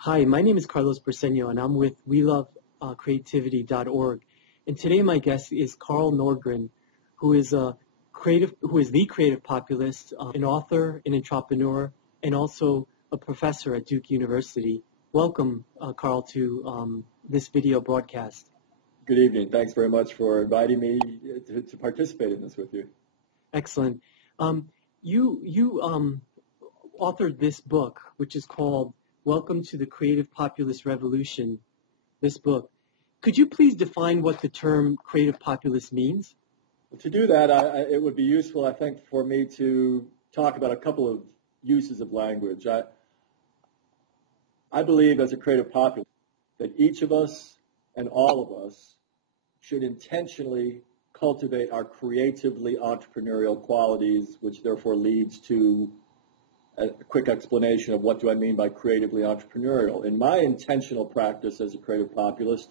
Hi, my name is Carlos Briseño, and I'm with WeLoveCreativity.org. And today my guest is Carl Nordgren, who is the creative populist, an author, an entrepreneur, and also a professor at Duke University. Welcome, Carl, to this video broadcast. Good evening. Thanks very much for inviting me to participate in this with you. Excellent. You authored this book, which is called Welcome to the Creative Populist Revolution, this book. Could you please define what the term creative populist means? To do that, it would be useful, I think, for me to talk about a couple of uses of language. I believe as a creative populist that each of us and all of us should intentionally cultivate our creatively entrepreneurial qualities, which therefore leads to a quick explanation of what do I mean by creatively entrepreneurial. In my intentional practice as a creative populist,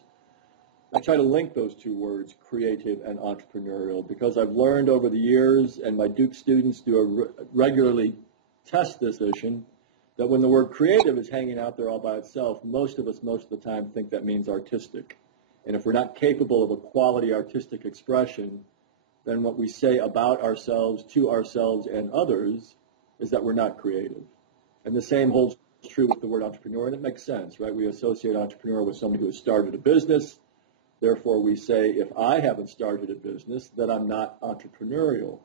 I try to link those two words, creative and entrepreneurial, because I've learned over the years, and my Duke students regularly test this vision, that when the word creative is hanging out there all by itself, most of us most of the time think that means artistic. And if we're not capable of a quality artistic expression, then what we say about ourselves, to ourselves and others, is that we're not creative. And the same holds true with the word entrepreneur, and it makes sense, right? We associate entrepreneur with somebody who has started a business. Therefore, we say, if I haven't started a business, then I'm not entrepreneurial.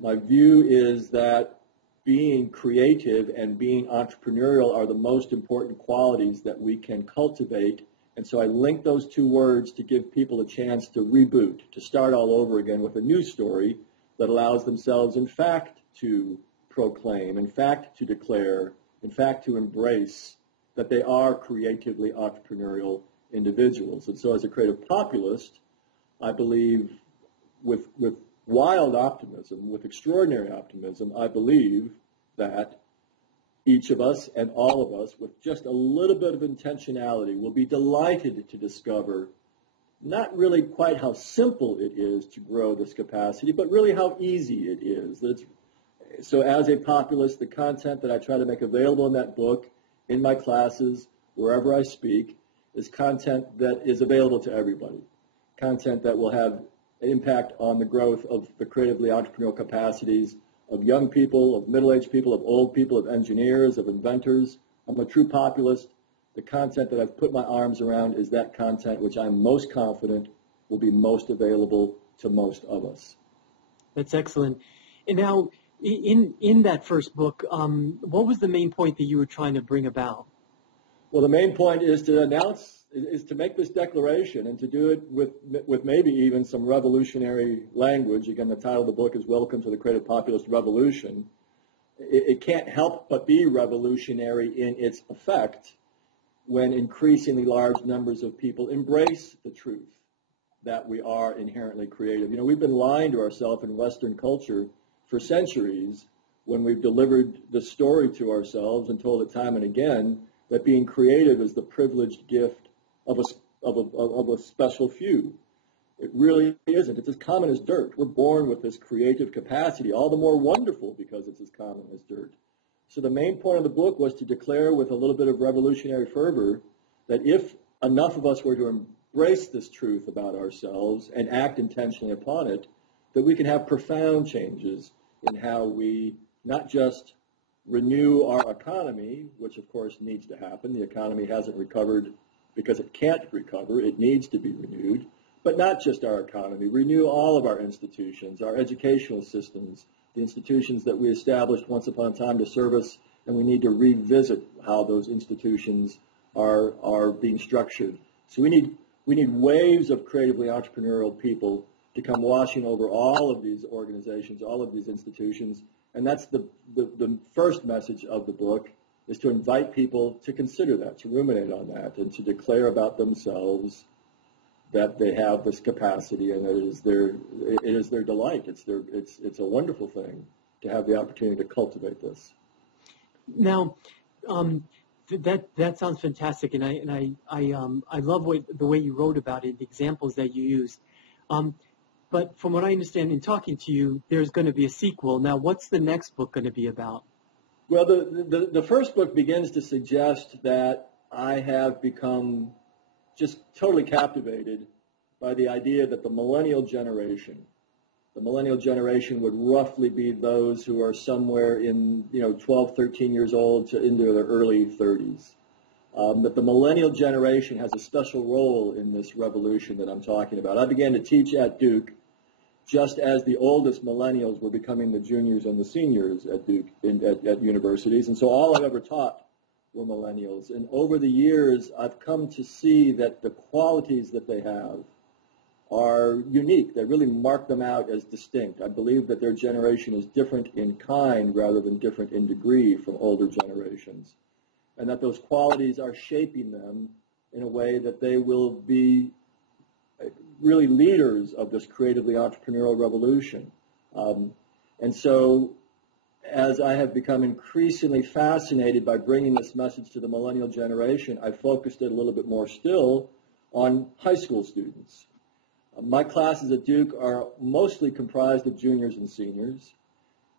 My view is that being creative and being entrepreneurial are the most important qualities that we can cultivate. And so I link those two words to give people a chance to reboot, to start all over again with a new story that allows themselves, in fact, to proclaim, in fact, to declare, in fact, to embrace that they are creatively entrepreneurial individuals. And so as a creative populist, I believe with wild optimism, with extraordinary optimism, I believe that each of us and all of us, with just a little bit of intentionality, will be delighted to discover not really quite how simple it is to grow this capacity, but really how easy it is. So as a populist, the content that I try to make available in that book, in my classes, wherever I speak, is content that is available to everybody. Content that will have an impact on the growth of the creatively entrepreneurial capacities of young people, of middle-aged people, of old people, of engineers, of inventors. I'm a true populist. The content that I've put my arms around is that content which I'm most confident will be most available to most of us. That's excellent. And now, in that first book, what was the main point that you were trying to bring about? Well, the main point is to make this declaration and to do it with maybe even some revolutionary language. Again, the title of the book is Welcome to the Creative Populist Revolution. It can't help but be revolutionary in its effect when increasingly large numbers of people embrace the truth that we are inherently creative. You know, we've been lying to ourselves in Western culture for centuries when we've delivered the story to ourselves and told it time and again that being creative is the privileged gift of a special few. It really isn't. It's as common as dirt. We're born with this creative capacity, all the more wonderful because it's as common as dirt. So the main point of the book was to declare with a little bit of revolutionary fervor that if enough of us were to embrace this truth about ourselves and act intentionally upon it, that we can have profound changes in how we not just renew our economy, which of course needs to happen. The economy hasn't recovered because it can't recover. It needs to be renewed. But not just our economy. Renew all of our institutions, our educational systems, the institutions that we established once upon a time to serve us, and we need to revisit how those institutions are being structured. So we need waves of creatively entrepreneurial people to come washing over all of these organizations, all of these institutions. And that's the first message of the book, is to invite people to consider that, to ruminate on that, and to declare about themselves that they have this capacity, and it is their delight. It's a wonderful thing to have the opportunity to cultivate this. Now, that sounds fantastic, and I love the way you wrote about it, the examples that you used. But from what I understand in talking to you, there's going to be a sequel. Now, what's the next book going to be about? Well, the first book begins to suggest that I have become just totally captivated by the idea that the millennial generation would roughly be those who are somewhere in, 12, 13 years old to into their early 30s. That the millennial generation has a special role in this revolution that I'm talking about. I began to teach at Duke just as the oldest millennials were becoming the juniors and the seniors at Duke, at universities. And so all I've ever taught were millennials. And over the years, I've come to see that the qualities that they have are unique. They really mark them out as distinct. I believe that their generation is different in kind rather than different in degree from older generations, and that those qualities are shaping them in a way that they will be really leaders of this creatively entrepreneurial revolution. And so as I have become increasingly fascinated by bringing this message to the millennial generation, I focused it a little bit more still on high school students. My classes at Duke are mostly comprised of juniors and seniors.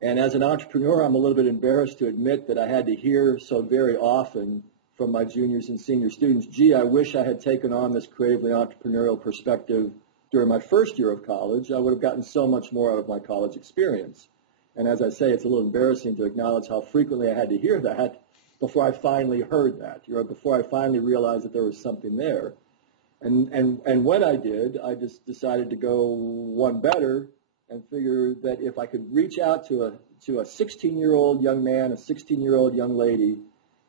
And as an entrepreneur, I'm a little bit embarrassed to admit that I had to hear so very often from my juniors and senior students, gee, I wish I had taken on this creatively entrepreneurial perspective during my first year of college. I would have gotten so much more out of my college experience. And as I say, it's a little embarrassing to acknowledge how frequently I had to hear that before I finally heard that, before I finally realized that there was something there. And when I did, I just decided to go one better and figure that if I could reach out to a 16-year-old young man, a 16-year-old young lady,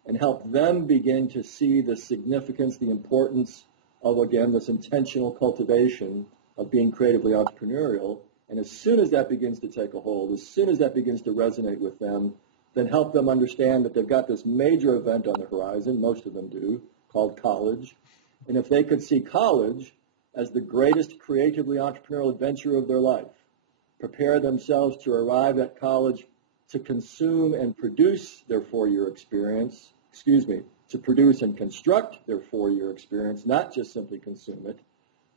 and help them begin to see the significance, the importance of, again, this intentional cultivation of being creatively entrepreneurial. And as soon as that begins to take a hold, as soon as that begins to resonate with them, then help them understand that they've got this major event on the horizon, most of them do, called college. And if they could see college as the greatest creatively entrepreneurial adventure of their life, prepare themselves to arrive at college to consume and produce their four-year experience, to produce and construct their four-year experience, not just simply consume it,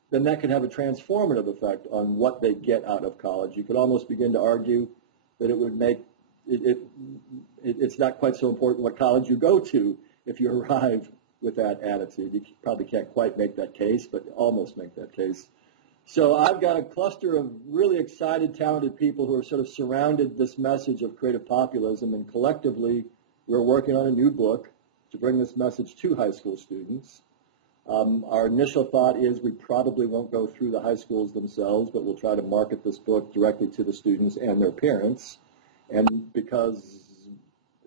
then that could have a transformative effect on what they get out of college. You could almost begin to argue that it would make it's not quite so important what college you go to if you arrive with that attitude. You probably can't quite make that case, but almost make that case. So I've got a cluster of really excited, talented people who are sort of surrounded this message of creative populism, and collectively we're working on a new book to bring this message to high school students. Our initial thought is we probably won't go through the high schools themselves, but we'll try to market this book directly to the students and their parents. And because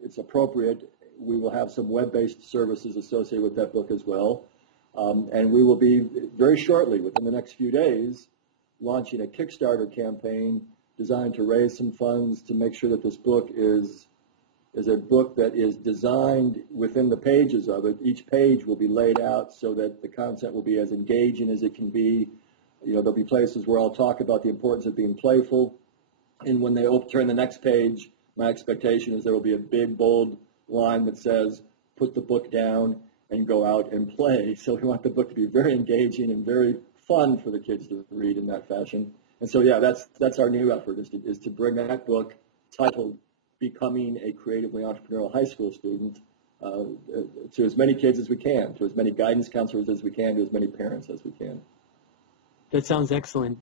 it's appropriate, we will have some web-based services associated with that book as well. And we will be very shortly, within the next few days, launching a Kickstarter campaign designed to raise some funds to make sure that this book is a book that is designed within the pages of it. Each page will be laid out so that the content will be as engaging as it can be. There'll be places where I'll talk about the importance of being playful. And when they turn the next page, my expectation is there will be a big, bold line that says, put the book down and go out and play. So we want the book to be very engaging and very fun for the kids to read in that fashion. And so, yeah, that's our new effort, is to bring that book titled Becoming a Creatively Entrepreneurial High School Student to as many kids as we can, to as many guidance counselors as we can, to as many parents as we can. That sounds excellent.